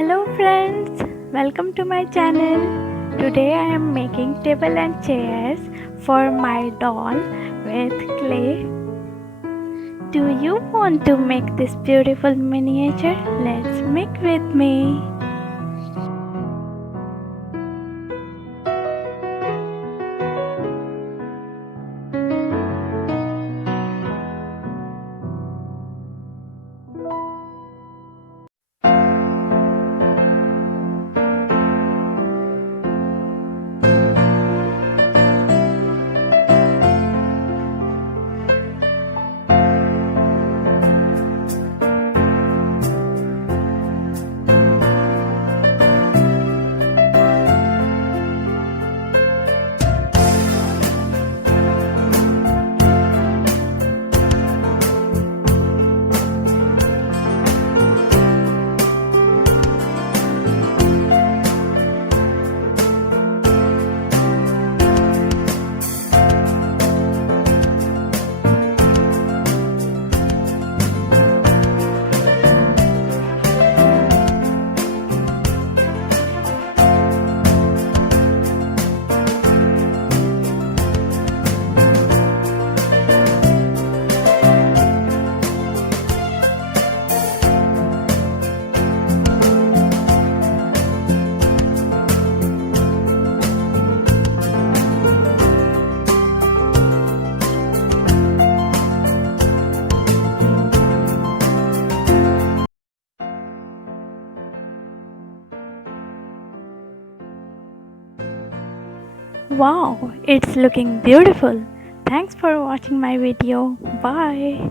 Hello friends, welcome to my channel. Today I am making table and chairs for my doll with clay. Do you want to make this beautiful miniature? Let's make with me. Wow, it's looking beautiful. Thanks for watching my video. Bye.